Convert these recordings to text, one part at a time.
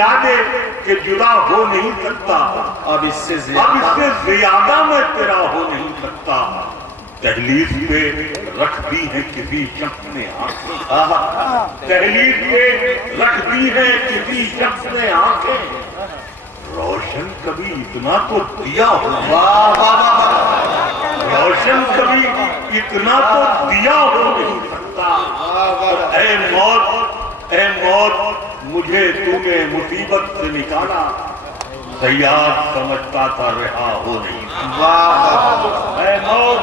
ملا دے کہ جدا ہو نہیں سکتا، اب اس سے زیادہ میں تیرا ہو نہیں سکتا۔ دہلیز پہ رکھ دی ہے کسی شخص نے آنکھیں، دہلیز پہ رکھ دی ہے کسی شخص نے آنکھیں، روشن کبھی اتنا تو دیا ہو، روشن کبھی اتنا تو دیا ہو نہیں سکتا۔ اے موت مجھے تو نے مصیبت سے نکالا، صیاد سمجھتا تھا رہا ہو نہیں سکتا۔ اے موت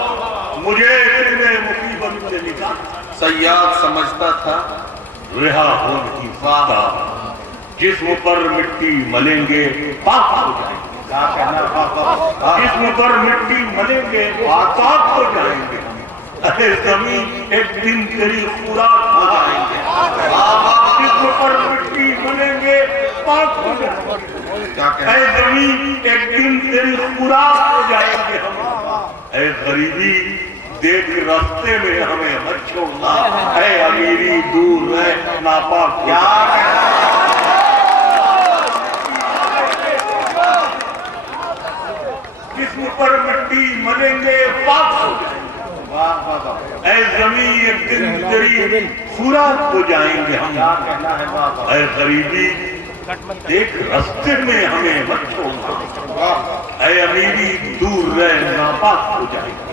مجھے تو نے مصیبت سے نکالا، صیاد سمجھتا تھا رہا ہو نہیں سکتا۔ جسم پر مٹی ملیں گے پاک ہو جائیں گے، جسم پر مٹی ملیں گے پاک ہو جائیں گے، اے زمین ایک دن تیری خوراک ہو جائیں گے، جسم پر مٹی ملیں گے پاک ہو جائیں گے، اے زمین ایک دن تیری خوراک ہو جائیں گے ہم۔ اے غریبی دیکھ راستے میں ہمیں مت چھوڑنا، اے امیری دور رہ ناپاک ہو جائیں گے۔ جسم پر مٹی ملیں گے پاک ہو جائیں گے، اے زمین ایک دن تیری خوراک ہو جائیں گے ہم۔ اے غریبی دیکھ راستے میں ہمیں مت چھوڑنا، اے امیری دور رہ ناپاک ہو جائیں گے۔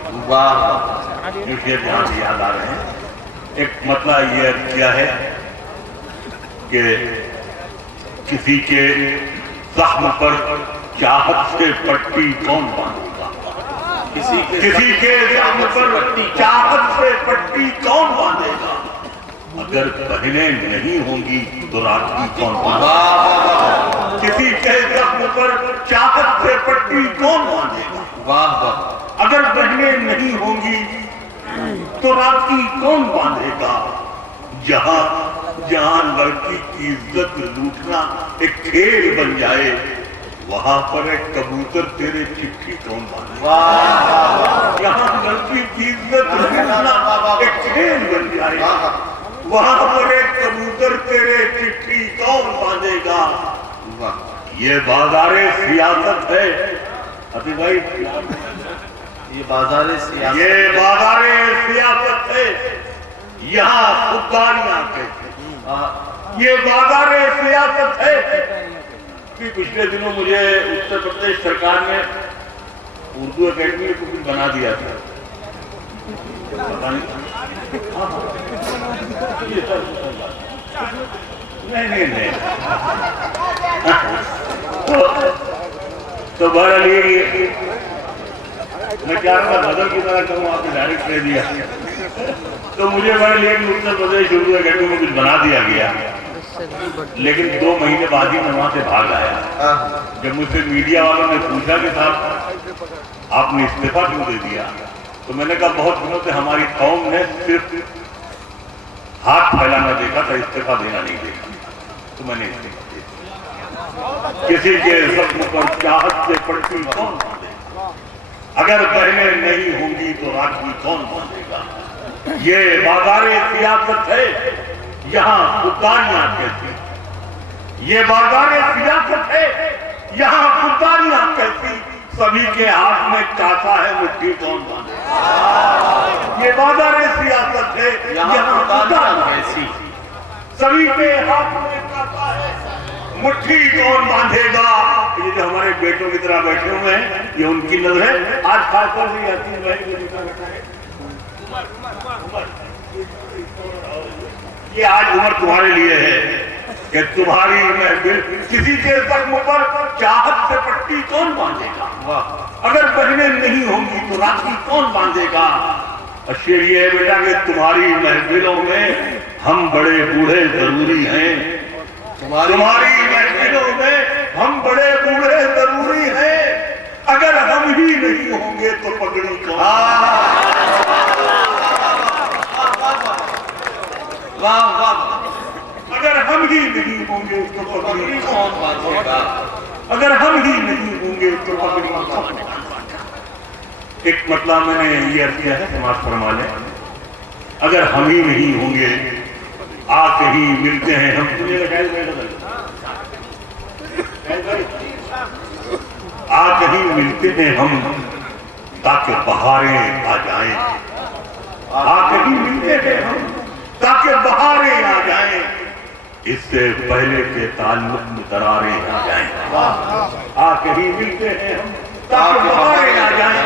جو شعر یہاں سے یاد آ رہے ہیں، ایک مطلب یہ کیا ہے کہ کسی کے زخم پر چاہت سے پٹی کون باندھے گا، کسی کے زخم پر چاہت سے پٹی کون باندھے گا، اگر بہنیں نہیں ہوں گی تو راکھی کون باندھے گا، کسی کے زخم پر چاہت سے پٹی کون باندھے گا، اگر بہنیں نہیں ہوں گی تو راکھی کون باندھے گا۔ جہاں لڑکی کی عزت لوٹنا ایک کھیل بن جائے، وہاں پر ایک کبوتر تیرے چٹھی کون باندھے گا، جہاں لڑکی کی عزت لوٹنا ایک کھیل بن جائے، وہاں پر ایک کبوتر تیرے چٹھی کون باندھے گا۔ یہ بازار سیاست ہے ابھی بھائی، یہ بازار سیاست ہے، یہاں خودداریاں کہتے ہیں، یہ بازار سیاست ہے۔ کہ پچھلے دنوں مجھے اتر پردیش سرکار نے اردو اکیڈمی کو کچھ بنا دیا تھا، نہیں تو بہرحال یہ میں کیا رہا بدل کی طرح کروں، آپ نے ڈائریکٹ دے دیا، تو مجھے بہرحال یہ اتر پردیش اردو اکیڈمی میں کچھ بنا دیا گیا، لیکن 2 مہینے بعد ہی میں وہاں سے بھاگ آیا۔ جب مجھ سے میڈیا والوں نے پوچھا کہ صاحب آپ نے استعفیٰ کیوں دے دیا، تو میں نے کہا بہت دنوں سے ہماری قوم نے صرف ہاتھ پھیلانا دیکھا تھا، استعفیٰ دینا نہیں دیکھا، تو میں نے استعفیٰ دے دیا۔ کسی کے زخم پر چاہت سے پٹی کون باندھے گا، اگر بہنیں نہیں ہوں گی تو راکھی کون باندھے گا۔ یہ بازار سیاست ہے، یہاں خودداریاں کہتی، یہ بازار سیاست ہے، یہاں خودداریاں کہتی، سبھی کے ہاتھ میں کاسا ہے مٹھی کون باندھے گا۔ یہ بازار سیاست ہے، یہاں خودداریاں کہتی، سبھی کے ہاتھ میں کاسا ہے مٹھی کون باندھے گا۔ یہ جو ہمارے بیٹوں کی طرح بیٹھے ہوئے ہیں، یہ ان کی نظر ہے۔ آج خاص طور سے یاسین بھائی کو جیسا بیٹھا ہے، یہ آج عمر تمہارے لیے ہے کہ تمہاری محفل کسی کے زخم پر چاہت سے پٹی کون باندھے گا، اگر بہنیں نہیں ہوں گی تو راکھی کون باندھے گا۔ اور شعر یہ ہے بیٹا کہ تمہاری محفلوں میں ہم بڑے بوڑھے ضروری ہیں، تمہاری محفلوں میں ہم بڑے بوڑھے ضروری ہیں، اگر ہم ہی نہیں ہوں گے تو پگڑی کون، اگر ہم ہی نہیں ہوں گے تو پگڑی کون باندھے گا، اگر ہم ہی نہیں ہوں گے تو پگڑی کون باندھے گا۔ ایک مطلب میں نے یہ عرض کیا ہے، سماعت فرما لیں، اگر ہم ہی نہیں ہوں گے آ کے ہی ملتے ہیں ہم، آ کہیں ملتے ہیں ہم تاکہ بہاریں آ جائیں، آ کہیں ملتے ہیں ہم تاکہ بہاریں آ جائیں، اس سے پہلے کے تعلق میں دراریں آ جائیں۔ آ کہیں ملتے ہیں ہم تاکہ بہاریں آ جائیں،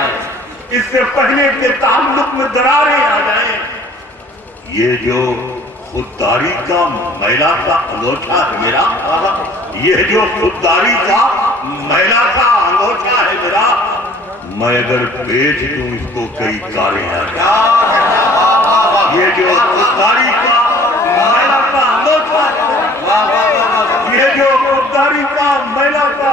اس سے پہلے کے تعلق میں دراریں آ جائیں۔ یہ جو خودداری کا میلہ کا انگوچھا ہے میرا، یہ جو خودداری کا میلہ کا انگوچھا ہے میرا، میں اگر بیچ دوں اس کو کئی کاریں آ جائیں۔ یہ جو خودداری کا میلہ کا انگوچھا ہے، یہ جو خودداری کا میلہ کا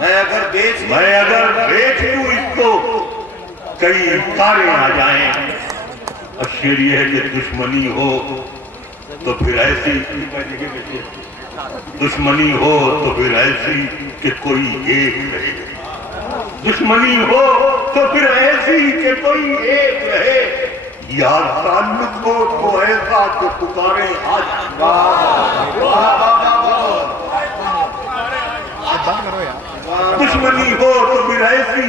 میں اگر بیچ دوں اس کو کئی کاریں آ جائیں۔ اشعر یہ ہے کہ دشمنی ہو تو پھر ایسی، دشمنی ہو تو پھر ایسی کہ کوئی ایک رہے، دشمنی ہو تو پھر ایسی کہ کوئی ایک رہے، یا تعلق ہو تو ایسا کہ پکاریں آ جائیں۔ دشمنی ہو تو پھر ایسی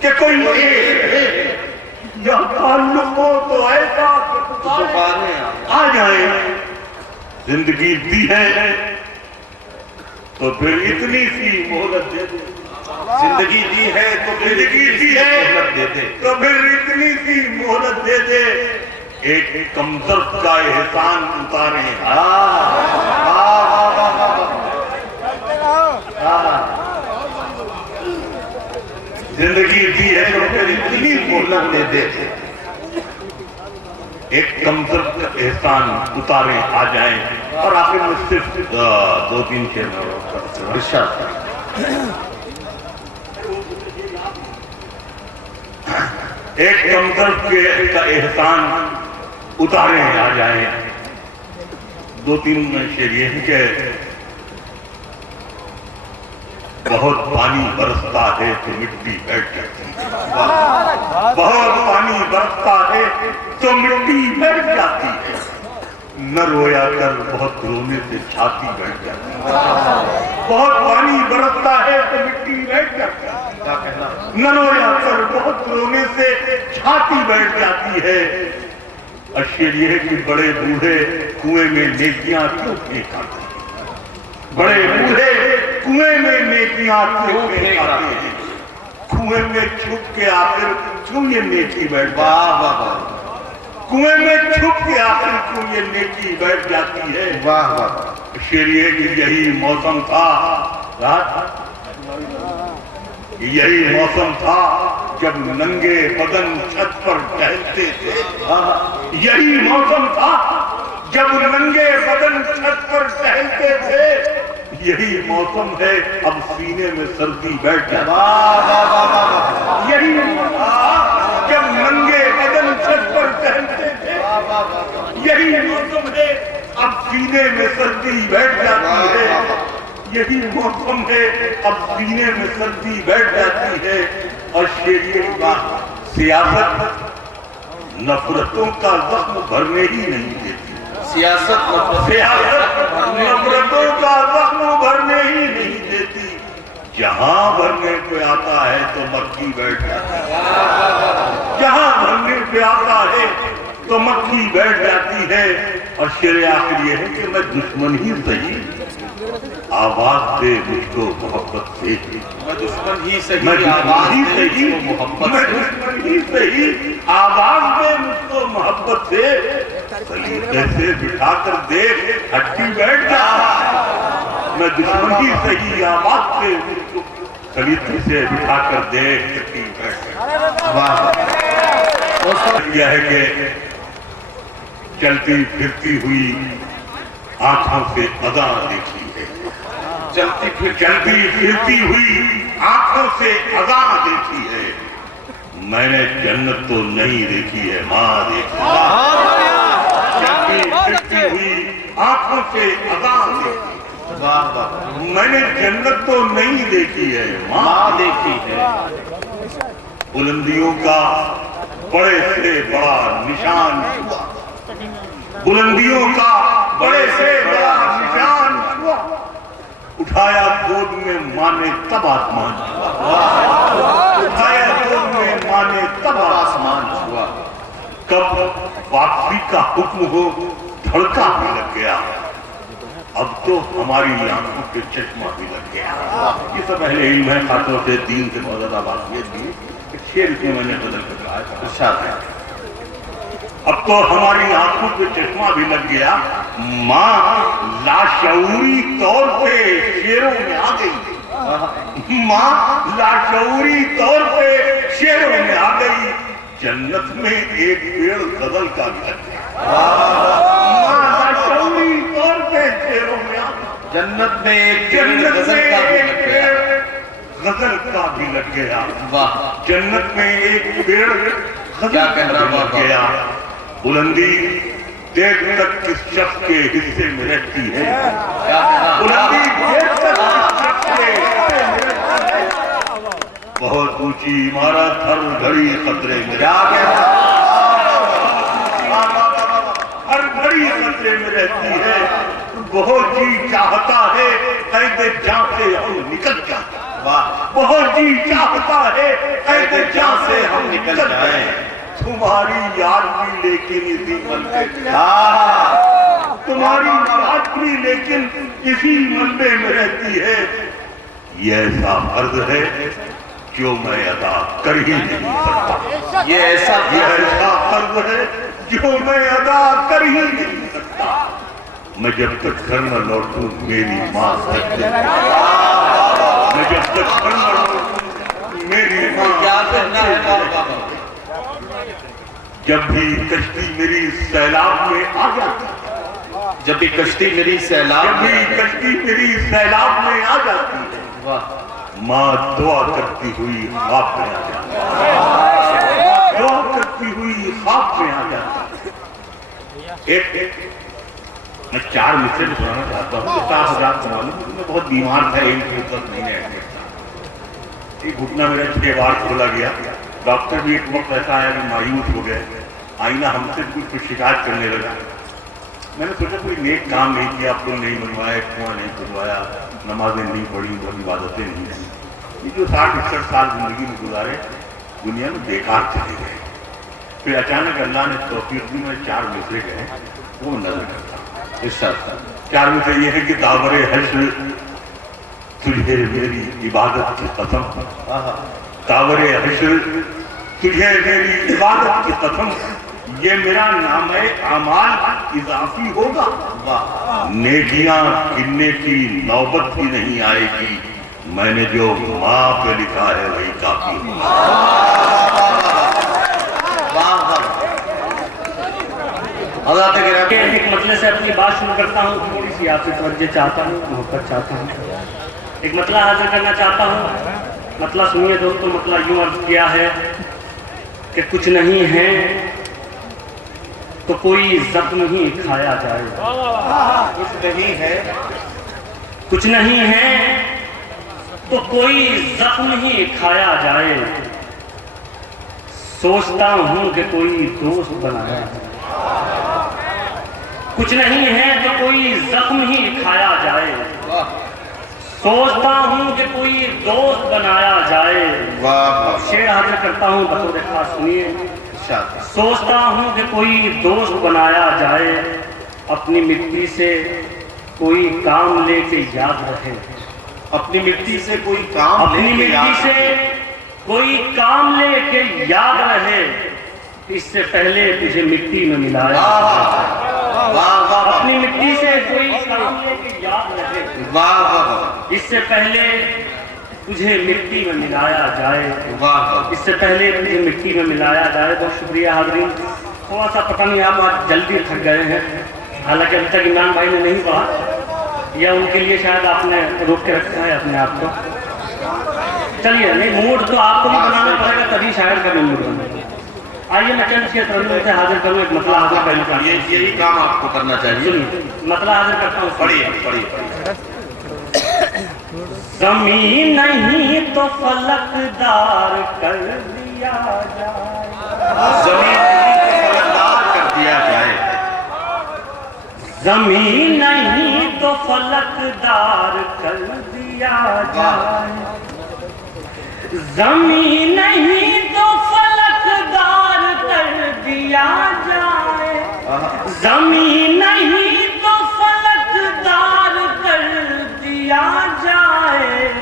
کہ کوئی ایک رہے، یا تعلق ہو تو ایسا کہ پکاریں آ جائیں۔ زندگی دی ہے تو پھر اتنی سی مہلت دے دے، زندگی دی ہے تو زندگی دی ہے تو پھر اتنی سی مہلت دے دے، ایک کمتر کا احسان اتاریں۔ زندگی دی ہے تو پھر اتنی مہلت دے دے، ایک کمتر کا احسان اتاریں آ جائیں۔ اور آخر میں صرف دو تین ارشاد، ایک کمتر کا احسان اتاریں آ جائیں۔ دو تین شعر یہ ہے کہ بہت پانی برستا ہے تو مٹی بیٹھ جاتی ہے، بہت پانی برستا ہے تو مٹی بیٹھ جاتی ہے، نہ رویا کر بہت رونے سے چھاتی بیٹھ جاتی ہے۔ بہت پانی برستا ہے تو مٹی بیٹھ جاتی ہے، نہ رویا کر بہت رونے سے چھاتی بیٹھ جاتی ہے۔ اشعر یہ ہے کہ بڑے بوڑھے کنویں میں نیکیاں کیوں پھینکاتے ہیں، بڑے بوڑھے کنویں میں نیکیاں کیوں پھینکاتے ہیں، کنویں میں چھپ کے آخر کیوں یہ نیکی بیٹھ جاتی ہے، کنویں میں چھپ کے آخر کیوں یہ نیکی بیٹھ جاتی ہے۔ شعر یہ کہ یہی موسم تھا، یہی موسم تھا جب ننگے بدن چھت پر ٹہلتے تھے، یہی موسم تھا جب ننگے بدن چھت پر ٹہلتے تھے، یہی موسم ہے اب سینے میں سردی بیٹھ جاتی ہے، یہی موسم تھا جب ننگے بدن چھت پر ٹہلتے تھے، یہی موسم ہے اب سینے میں سردی بیٹھ جاتی ہے، یہی موسم ہے اب سینے میں سردی بیٹھ جاتی ہے۔ اور شعر بات، سیاست نفرتوں کا زخم بھرنے ہی نہیں دیتی، سیاست نفرتوں کا زخم بھرنے ہی نہیں دیتی، جہاں بھرنے پہ آتا ہے تو مکھی بیٹھ جاتی ہے، جہاں بھرنے پہ آتا ہے تو مکھی بیٹھ جاتی ہے۔ اور شعر آخر یہ ہے کہ میں دشمن ہی صحیح آواز دے مجھ کو محبت سے، میں دشمن ہی صحیح میں آواز دشمن دے ہی مجھ کو محبت میں سے، دشمن ہی صحیح آواز دے مجھ کو محبت سے، سلیقے سے بٹھا کر دیکھ ہڈی بیٹھ جاتا ہے، میں دشمن ہی صحیح آواز دے مجھ کو سلیقے سے بٹھا کر دیکھ ہڈی بیٹھ جاتا ہے۔ یہ ہے کہ چلتی پھرتی ہوئی آنکھوں سے اذاں دیکھی ہے، چلتی پھرتی ہوئی آنکھوں سے اذاں دیکھی ہے، میں نے جنت تو نہیں دیکھی ہے ماں دیکھی ہے، چلتی پھرتی ہوئی آنکھوں سے اذاں دیکھی ہے، میں نے جنت تو نہیں دیکھی ہے ماں دیکھی ہے۔ بلندیوں کا بڑے سے بڑا نشان ہوا، بلندیوں کا بڑے سے بڑا نشان ہوا، اٹھا اٹھایا گود میں ماں نے تب آسمان چھوا، اٹھایا گود میں ماں نے تب آسمان چھوا، کب واپسی کا حکم ہو دھڑکا بھی لگ گیا، اب تو ہماری آنکھوں پہ چشمہ بھی لگ گیا۔ یہ سب اہل علم ہے، خاطروں سے دین سے بہت زیادہ واقعیت دی، شعر اس میں میں نے بدل کر کہا ہے، ارشاد ہے اب تو ہماری آنکھوں پہ چشمہ بھی لگ گیا، ماں لاشعوری طور پہ شعروں میں آ گئی، ماں لاشعوری طور پہ شعروں میں آ گئی، جنت میں ایک پیڑ غزل کا بھی لگ گیا، ماں لاشعوری طور پہ شعروں میں آ گئی، جنت میں ایک پیڑ غزل کا بھی لگ گیا، غزل کا بھی لگ گیا، جنت میں ایک پیڑ غزل کا بھی لگ گیا، بلندی دیر تک کس شخص کے حصے میں رہتی ہے، بلندی دیر تک کس شخص کے حصے میں رہتی ہے، بہت اونچی عمارت ہر گھڑی خطرے میں ہر گھڑی خطرے میں رہتی ہے، بہت جی چاہتا ہے قید جاں سے ہم نکل جائیں، بہت جی چاہتا ہے قید جاں سے ہم نکل جائیں، تمہاری یاد بھی لیکن اسی ملبے تمہاری یاد بھی لیکن اسی ملبے میں رہتی ہے، یہ ایسا فرض ہے جو میں ادا کر ہی نہیں سکتا، یہ ایسا فرض ہے جو میں ادا کر ہی نہیں سکتا، میں جب تک گھر نہ لوٹوں میری ماں سجدے میں جب تک گھر نہ لوٹوں میری ماں سجدے جب بھی کشتی میری سیلاب میں آ جاتی، جب بھی کشتی میری سیلاب میں آ جاتی ہے، ماں دعا کرتی ہوئی خواب میں آ جاتی ہے، دعا کرتی ہوئی خواب میں آ جاتی ہے۔ میں 4 مصرے میں سنانا چاہتا ہوں، 50,000 سنا لوں، میں بہت بیمار تھا، 1 مہینے ایڈمٹ تھا، ایک گھٹنا میرا 6 بار کھولا گیا، ڈاکٹر بھی ایک وقت ایسا آیا کہ مایوس ہو گئے، آئینہ ہم سے کچھ شکایت کرنے لگا، میں نے سوچا کوئی نیک کام نہیں کیا، پل نہیں بنوایا، کنواں نہیں کھدوایا، نمازیں نہیں پڑھی اور عبادتیں نہیں کی، یہ جو 60-61 سال زندگی میں گزارے دنیا میں بیکار چلے گئے۔ پھر اچانک اللہ نے توفیق دی، میں 4 مصرے گئے وہ نظر کرتا، 4 مصرے یہ ہے کہ داور حشر تجھے میری عبادت کی قسم، داور حشر تجھے میری عبادت کی قسم، یہ میرا نام اعمال اضافی ہوگا، نیکیاں گننے کی نوبت بھی نہیں آئے گی، میں نے جو ماں پہ لکھا ہے وہی کافی ہوگا۔ ایک مطلب سے اپنی بات شروع کرتا ہوں، تھوڑی سی آپ سے توجہ چاہتا ہوں، محبت چاہتا ہوں، ایک مطلب حاضر کرنا چاہتا ہوں۔ مطلب سنیے دوستو، مطلب یوں عرض کیا ہے کہ کچھ نہیں ہے تو کوئی زخم ہی کھایا جائے، کچھ نہیں ہے تو کوئی زخم ہی کھایا جائے، سوچتا ہوں کہ کوئی دوست بنایا جائے، کچھ نہیں ہے تو کوئی زخم ہی کھایا جائے، سوچتا ہوں کہ کوئی دوست بنایا جائے، شعر حاضر کرتا ہوں بطور خاص سنیے، سوچتا ہوں کہ کوئی دوست بنایا جائے، اپنی مٹی سے کوئی کام لے کے یاد رہے، اپنی مٹی سے کوئی کام اپنی مٹی سے کوئی کام لے کے یاد رہے، اس سے پہلے تجھے مٹی میں ملایا، اپنی مٹی سے کوئی کام لے کے یاد رہے، اس سے پہلے تجھے مٹی میں ملایا جائے، اس سے پہلے تجھے مٹی میں ملایا جائے۔ بہت شکریہ حاضرین، تھوڑا سا پتہ نہیں آپ آج جلدی تھک گئے ہیں، حالانکہ ابھی تک عمران بھائی نے نہیں پڑھا، یا ان کے لیے شاید آپ نے روک کے رکھا ہے اپنے آپ کو۔ چلیے، نہیں موڈ تو آپ کو بھی بنانا پڑے گا، تبھی شاعر کا بھی موڈ بنے گا۔ آئیے میں چند سے ترنم سے حاضر کروں، ایک مطلب حاضر کرنا چاہیے، یہی کام آپ کو کرنا چاہیے۔ سنیے مطلب حاضر کرتا ہوں، پڑھیے۔ زمین نہیں تو فلک دار کر دیا جائے، زمین نہیں تو فلک دار کر دیا جائے، زمین نہیں تو فلکدار کر دیا جائے، زمین نہیں تو فلکدار کر دیا جائے، زمین نہیں تو فلکدار کر دیا جائے،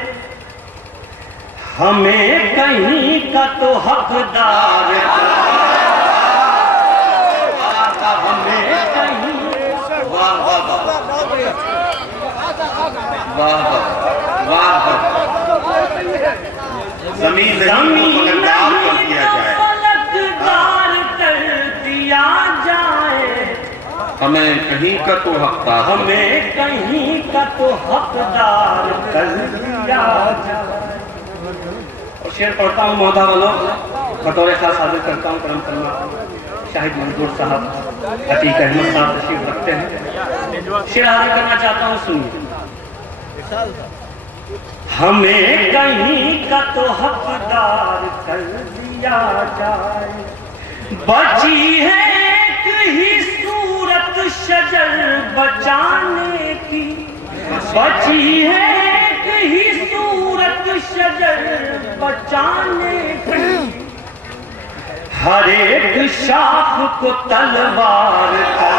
ہمیں کہیں کا تو حقدار ہمیں کہیں زمین فلکدار کر دیا جائے، ہمیں کہیں کا تو حقدار ہمیں کہیں کا تو حقدار کر دیا جائے۔ اور شعر پڑھتا ہوں محدہ والوں، بطور خاص حاضر کرتا ہوں کرم فرما شاہد منظور صاحب عتیق احمد صاحب تشریف رکھتے ہیں، شعر حاضر کرنا چاہتا ہوں، سنیے۔ ہمیں کہیں کا تو حقدار کر دیا جائے، بچی ہے ایک ہی صورت شجر بچانے کی، بچی ہے ایک ہی صورت شجر بچانے کی، ہر ایک شاخ کو تلوار کر،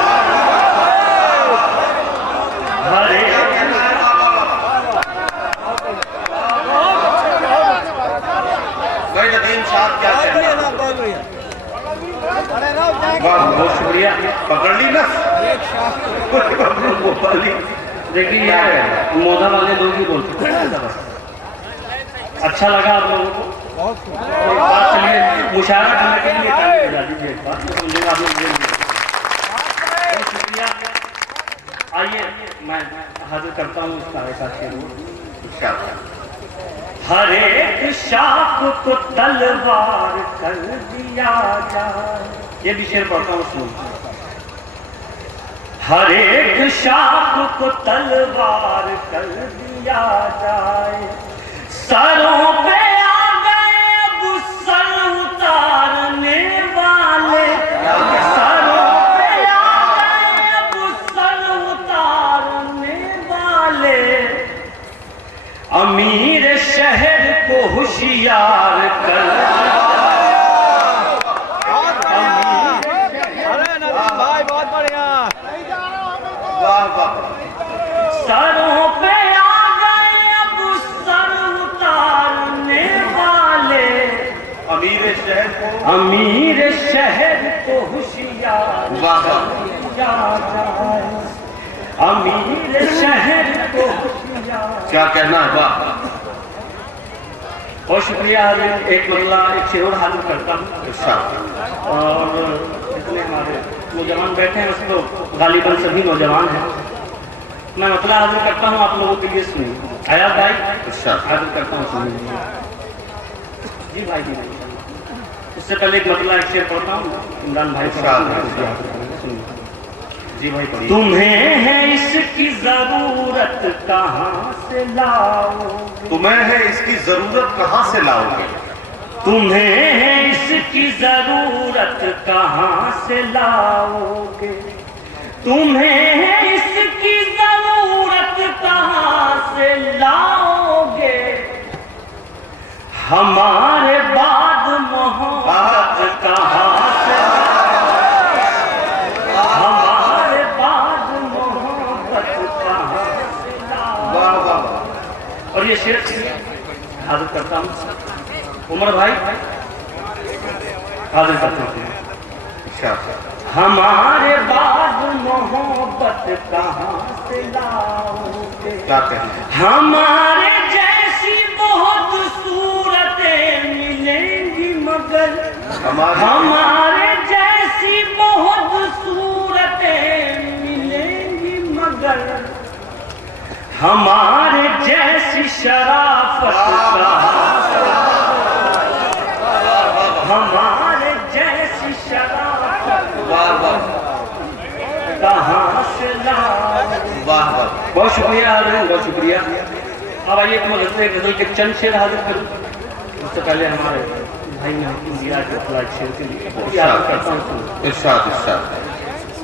ہر ایک بہت شکریہ، پکڑ لی نا دیکھیے یہ مودا والے لوگ ہی بول چکے ہیں، اچھا لگا آپ لوگوں کو؟ ایک بات چلیے مشاعرہ کرنے کے لیے تعریف بجا دیجیے، ایک بات سمجھے گا آپ لوگ، بہت شکریہ۔ آئیے میں حاضر کرتا ہوں اس کا ایسا شعر، ہر ایک شاخ کو تلوار کر دیا جائے، یہ بھی شعر پڑھتا ہوں سنو۔ ہر ایک شاخ کو تلوار کر دیا جائے، سروں پہ آ گئے اب سر اتارنے والے، سروں پہ آ گئے اب سر اتارنے والے، امیر شہر کو ہوشیار کر، سروں پہ آ گئے اب سر اتارنے والے، امیر شہر کو ہوشیار کیا جائے، امیر شہر کو ہوشیار۔ کیا کہنا ہے؟ واہ، بہت شکریہ حاضر، ایک مطلع ایک شعر اور حاضر کرتا ہوں، اور جتنے ہمارے نوجوان بیٹھے ہیں اس کو غالباً سبھی نوجوان ہیں، میں مطلع حاضر کرتا ہوں آپ لوگوں کے لیے، سنیں حیات بھائی حاضر کرتا ہوں، سنیں جی بھائی جی، اس سے پہلے ایک مطلع ایک شعر پڑھتا ہوں عمران بھائی سے، جی بھائی پڑھیے۔ تمہیں ہے اس کی ضرورت کہاں سے لاؤ، تمہیں ہے اس کی ضرورت کہاں سے لاؤ گے، تمہیں ہے اس کی ضرورت کہاں سے لاؤ گے، تمہیں ہے اس کی ضرورت کہاں سے لاؤ گے، ہمارے بعد محبت کہاں سے، ہمارے بعد محبت کہاں سے لاؤ۔ اور یہ شعر حاضر کرتا ہوں عمر بھائی، حاضر کرتا ہوں، ہمارے بعد محبت کہاں سے لاؤ گے، ہمارے جیسی بہت صورتیں ملیں گی مگر، ہمارے جیسی بہت صورتیں ملیں گی مگر، ہمارے جیسی شرافت کہاں سے، ہمارے جیسی شرافت کہاں سے لاؤ۔ بہت شکریہ حاضر، بہت شکریہ۔ اب آئیے کہ میں غزل کے چند شعر حاضر کروں، اس سے پہلے ہمارے بھائی نے حکم دیا کہ اطلاع شعر کے لیے کرتا ہوں۔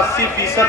80%